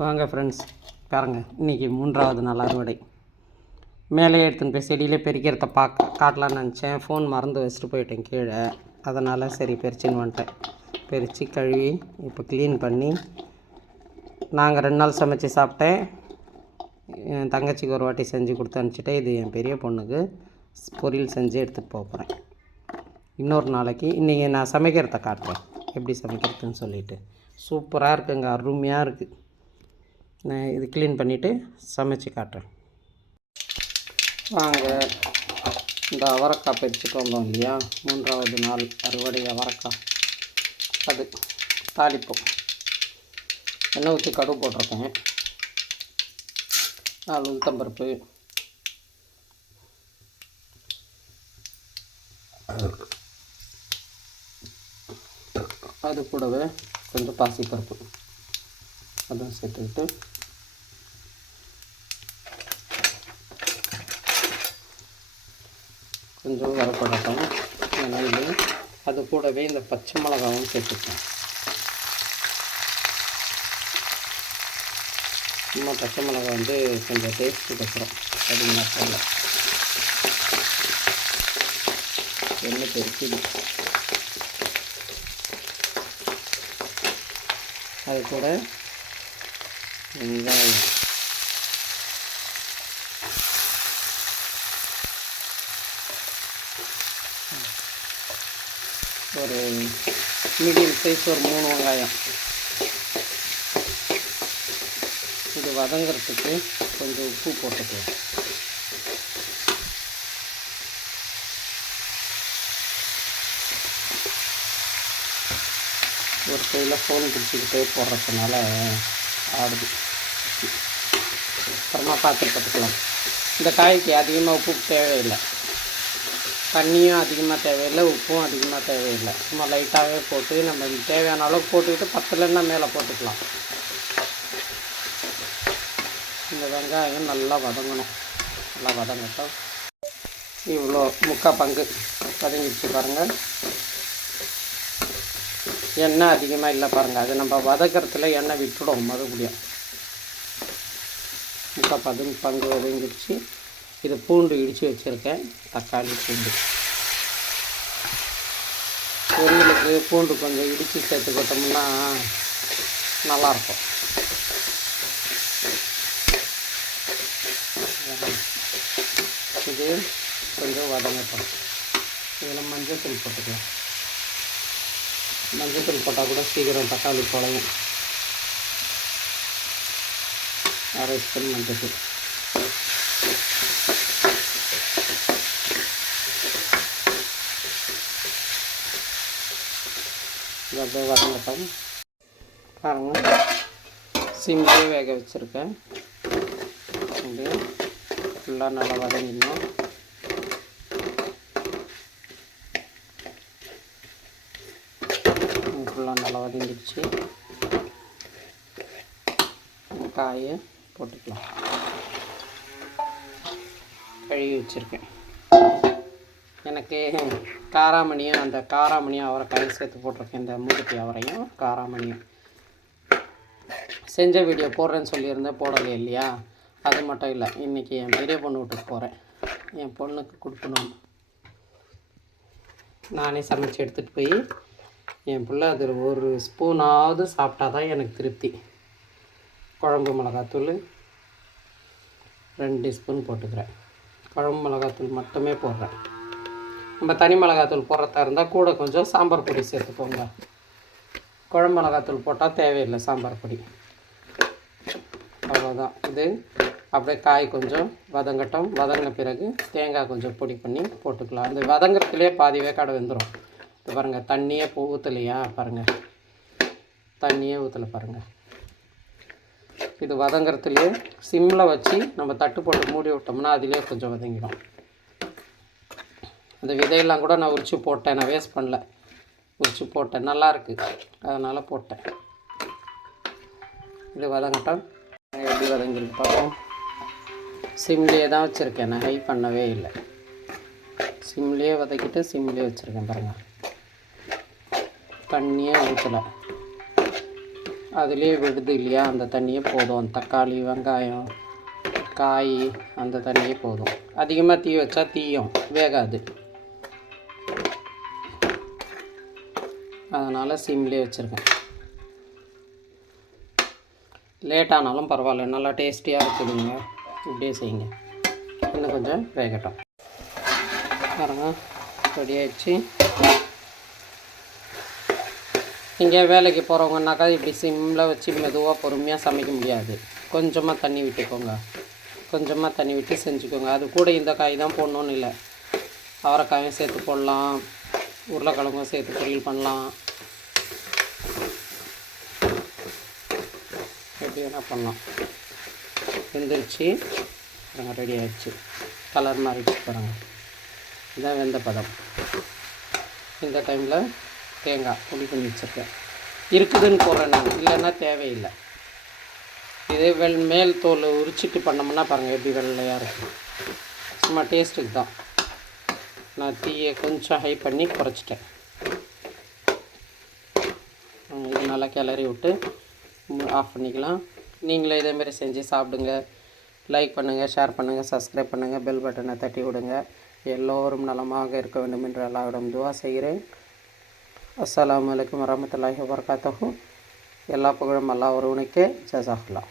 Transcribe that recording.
வாங்க ஃப்ரெண்ட்ஸ் பாருங்க. இன்றைக்கி மூன்றாவது நாள் அறுவடை. மேலே எடுத்துன்னு போய் செடியிலே பெருக்கிறத பார்க்க காட்டலான்னு நினச்சேன். ஃபோன் மறந்து வச்சுட்டு போயிட்டேன் கீழே. அதனால் சரி பெரிச்சின்னு வந்துட்டேன். பெரித்து கழுவி இப்போ க்ளீன் பண்ணி நாங்கள் ரெண்டு நாள் சமைச்சு சாப்பிட்டேன். என் தங்கச்சிக்கு ஒரு வாட்டி செஞ்சு கொடுத்து அனுப்பிச்சிட்டேன். இது என் பெரிய பொண்ணுக்கு. பொரியல் செஞ்சு எடுத்துகிட்டு போக போகிறேன் இன்னொரு நாளைக்கு இன்றைக்கி நான் சமைக்கிறத காட்டுறேன். எப்படி சமைக்கிறதுன்னு சொல்லிட்டு. சூப்பராக இருக்குங்க அருமையாக இருக்குது நான் இது க்ளீன் பண்ணிவிட்டு சமைச்சு காட்டுறேன். வாங்க. இந்த அவரக்காய் பறிச்சுட்டு வந்தோம் இல்லையா? மூன்றாவது நாள் அறுவடை அவரக்காய். அது தாளிப்போம் எண்ணெய் ஊற்றி கடுகு போட்டிருக்கேன். நாலு உளுத்தம்பருப்பு. அது கூடவே கொஞ்சம் பாசிப்பருப்பு. அதான் சேர்த்துக்கிட்டு கொஞ்சம் வரப்படட்டும் ஏன்னா அது கூடவே இந்த பச்சை மிளகாவும் சேர்த்துப்பேன் சும்மா பச்சை மிளகா வந்து கொஞ்சம் டேஸ்ட்டு கட்டுறோம் அப்படின்னா சொல்ல எண்ணெய் பெருக்கிடு அது கூட வெங்காயம். ஒரு மீடியம் சைஸ் ஒரு மூணு வெங்காயம். இது வதங்கிறதுக்கு கொஞ்சம் உப்பு போட்டுக்கலாம். ஒரு கையில் ஃபோன் பிடிச்சிக்கிட்டே போடுறதுனால ஆடுது. அப்புறமா பார்த்து பார்த்துக்கலாம் இந்த காய்க்கு அதிகமாக உப்பு தேவையில்லை. தண்ணியும் அதிகமாக தேவையில்லை உப்பும் அதிகமாக தேவையில்லை. சும்மா லைட்டாகவே போட்டு நம்ம தேவையான அளவுக்கு போட்டுக்கிட்டு பத்துலன்னா மேலே போட்டுக்கலாம். இந்த வெங்காயம் நல்லா வதங்கணும். நல்லா வதங்கட்டும். இவ்வளோ முக்கால் பங்கு வதங்கிடுச்சு பாருங்கள் எண்ணெய் அதிகமாக இல்லை பாருங்கள் அது நம்ம வதக்கிறதுல எண்ணெய் விட்டுடும் மறுபடியும். முக்கால் பது பங்கு வதங்கிடுச்சு. இது பூண்டு இடித்து வச்சுருக்கேன். தக்காளி பூண்டு. பொரியலுக்கு பூண்டு கொஞ்சம் இடித்து சேர்த்துக்கிட்டோம்னா நல்லாயிருக்கும். இது கொஞ்சம் வதங்கப்படும் இதில் மஞ்சள் தூள் போட்டுக்கலாம். மஞ்சள் தூள் போட்டால் கூட சீக்கிரம் தக்காளி குழையும். அரை ஸ்பூன் மஞ்சள் தூள். இது அப்படியே வதங்கட்டும். பாருங்கள் சிம்லேயே வேக வச்சுருக்கேன். அப்படியே ஃபுல்லாக நல்லா வதங்கிடணும். ஃபுல்லாக நல்லா வதங்கிடுச்சு. காயை போட்டுக்கலாம். கழுவி வச்சுருக்கேன். எனக்கு காராமணியும் அந்த காராமணியும் அவரைக்காயும் சேர்த்து போட்டிருக்கேன். இந்த மூக்குத்தி அவரையும் காராமணியும். செஞ்ச வீடியோ போடுறேன்னு சொல்லியிருந்தேன் போடலை இல்லையா? அது மட்டும் இல்லை. இன்றைக்கி என் பெரிய பொண்ணு வீட்டுக்கு போகிறேன் என் பொண்ணுக்கு கொடுக்கணும். நானே சமைச்சு எடுத்துகிட்டு போய் என் பிள்ளை அது ஒரு ஸ்பூனாவது சாப்பிட்டா தான் எனக்கு திருப்தி. குழம்பு மிளகாத்தூள் ரெண்டு ஸ்பூன் போட்டுக்கிறேன். குழம்பு மிளகாத்தூள் மட்டுமே போடுறேன். நம்ம தனி மிளகாத்தூள் போடுறதா இருந்தால் கூட கொஞ்சம் சாம்பார் பொடி சேர்த்துக்கோங்க. குழம்பு மிளகாத்தூள் போட்டால் தேவையில்லை சாம்பார் பொடி. அவ்வளோதான் இது அப்படியே காய் கொஞ்சம் வதங்கட்டும். வதங்கின பிறகு தேங்காய் கொஞ்சம் பொடி பண்ணி போட்டுக்கலாம். இந்த வதங்கிறதுலேயே பாதி வேக்காடு வெந்துடும் இப்போ பாருங்கள் தண்ணியே பூ ஊற்றலையா பாருங்கள் தண்ணியே ஊற்றலை பாருங்கள் இது வதங்குறதுலேயே சிம்மில் வச்சு நம்ம தட்டு போட்டு மூடி விட்டோம்னா அதிலே கொஞ்சம் வதங்கிடும் அந்த விதையெல்லாம் கூட நான் உரிச்சு போட்டேன். நான் வேஸ்ட் பண்ணல. உரிச்சு போட்டேன். நல்லா இருக்குது அதனால் போட்டேன். இது வதங்கட்டும். எப்படி வதங்கிருக்கு பார்ப்போம். சிம்லேயே தான் வச்சுருக்கேன். நான் ஹை பண்ணவே இல்லை. சிம்லேயே வதக்கிட்டு சிம்லேயே வச்சுருக்கேன் பாருங்கள் தண்ணியே ஊற்றலை அதுலேயே விடுது இல்லையா? அந்த தண்ணியே போதும். தக்காளி வெங்காயம் காய் அந்த தண்ணியே போதும். அதிகமாக தீ வச்சா தீயும். வேகாது. அதனால் சிம்லேயே வச்சுருக்கேன். லேட்டானாலும் பரவாயில்ல. நல்லா டேஸ்டியாக இருக்குதுங்க. இப்படியே செய்யுங்க. இன்னும் கொஞ்சம் வேகட்டும். பாருங்க. ரெடி ஆயிடுச்சு. இங்கே வேலைக்கு போகிறவங்கனாக்கா இப்படி சிம்மில் வச்சு மெதுவாக பொறுமையாக சமைக்க முடியாது. கொஞ்சமாக தண்ணி விட்டுக்கோங்க. கொஞ்சமாக தண்ணி விட்டு செஞ்சுக்கோங்க. அது கூட இந்த காய் தான் போடணுன்னு இல்லை. அவரைக்காயும் சேர்த்து போடலாம். உருளைக்கிழங்கும் சேர்த்து பொரியல் பண்ணலாம். அப்படி வேணால் பண்ணலாம். வெந்துருச்சு. பாருங்கள் ரெடி ஆகிடுச்சு கலர் மாறிடுச்சு பாருங்கள் இதுதான் வெந்த பதம். இந்த டைமில் தேங்காய் பொடி பண்ணி வச்சுருக்கேன். இருக்குதுன்னு போகிறேன் நான். இல்லைன்னா தேவையில்லை. இதே வெள் மேல் தோல் உரிச்சிட்டு பண்ணோம்னா பாருங்கள் எப்படி வெள்ளையாக இருக்கும். சும்மா டேஸ்ட்டுக்கு தான். நான் தீயை கொஞ்சம் ஹை பண்ணி குறைச்சிட்டேன். இது நல்லா கிளறி விட்டு ஆஃப் பண்ணிக்கலாம். நீங்களே இதேமாரி செஞ்சு சாப்பிடுங்க. லைக் பண்ணுங்கள் ஷேர் பண்ணுங்கள் சப்ஸ்கிரைப் பண்ணுங்கள் பெல் பட்டனை தட்டி விடுங்க. எல்லோரும் நலமாக இருக்க வேண்டும் என்று எல்லாரிடம் துவா செய்கிறேன். அஸ்லாம் வலைக்கம் வரமத்துல்லாஹி வரகாத்தகும் எல்லா புகழும் அல்லா ஒருவனுக்கே. ஜசாஹ்லாம்